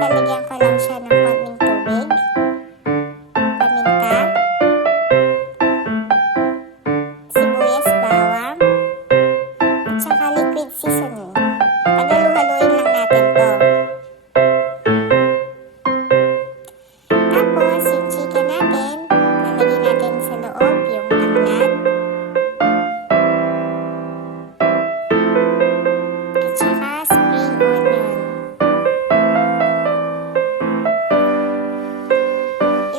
lalagyan ko lang siya ng konting tubig, paminta, sibuyas, bawang, at saka liquid seasoning. Paghalu-haluin lang natin to. Tapos, yung chicken natin, lalagyan natin sa loob yung tanglad. At saka spring onion.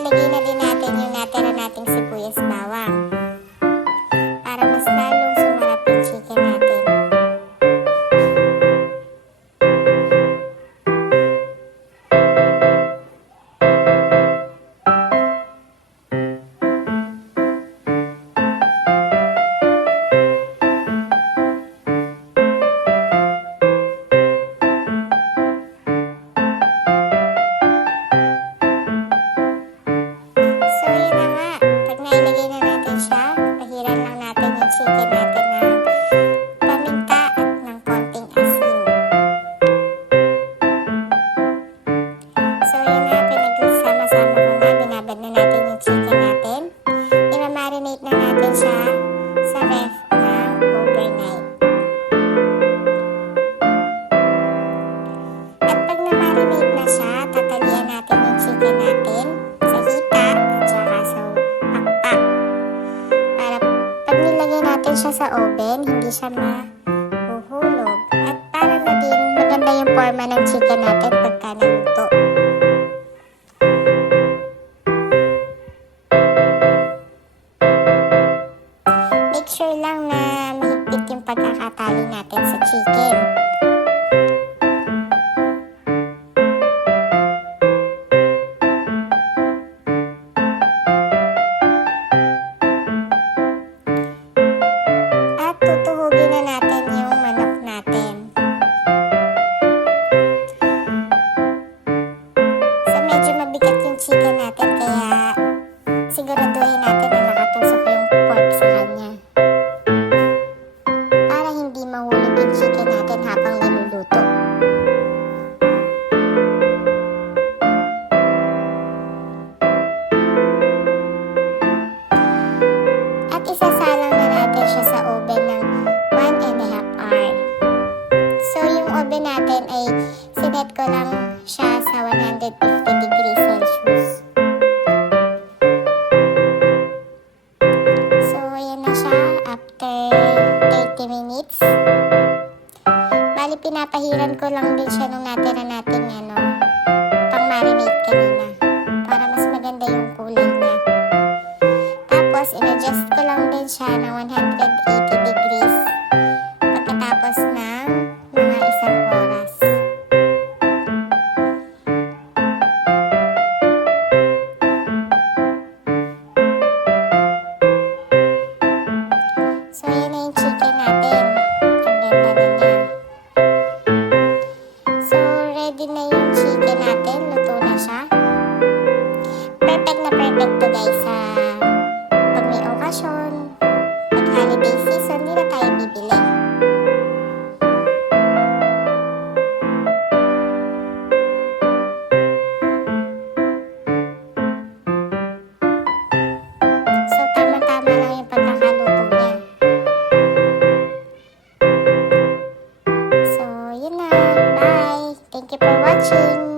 Ilagay na din natin yung natira nating sibuyas, bawang. Para mas lalong sumarap yung chicken natin. Chicken natin ng paminta at ng konting asin. So yun na, pinagsama-sama ko na, binabad na natin yung chicken natin. I-marinate na natin siya sa ref ng overnight. At pag na-marinate na siya, tatalian natin yung chicken natin sa hita at saka sa pakpak. Para pag nilagay natin siya sa oven, hindi siya mahuhulog. At para maging maganda yung forma ng chicken natin pagka naluto. Make sure lang na mahigpit yung pagkakatali natin sa chicken. Tutuhugin na natin yung manok natin. So medyo mabigat yung chicken natin, kaya siguraduhin natin na nakatusok yung pork sa kanya. Para hindi mahulog yung chicken natin habang niluluto. At isasalang na natin siya sa oven ng 1.5 hour. So, yung oven natin ay sinet ko lang siya sa 150 degrees Celsius. So, ayan na siya after 30 minutes. Bali, pinapahiran ko lang din siya nung natira natin pang-marinate kanina para mas maganda yung kulay niya. Tapos, in-adjust ko lang din siya ng 180 degrees pagkatapos ng mga 1 oras. So, yan na yung chicken natin. Ang ganda na niya. So, ready na yung chicken natin. Luto na siya. Perfect na perfect to guys sa pag may okasyon, pag holiday season, hindi na tayo bibili. So, tama-tama lang yung pagkakaluto niya. So, yun na. Bye! Thank you for watching!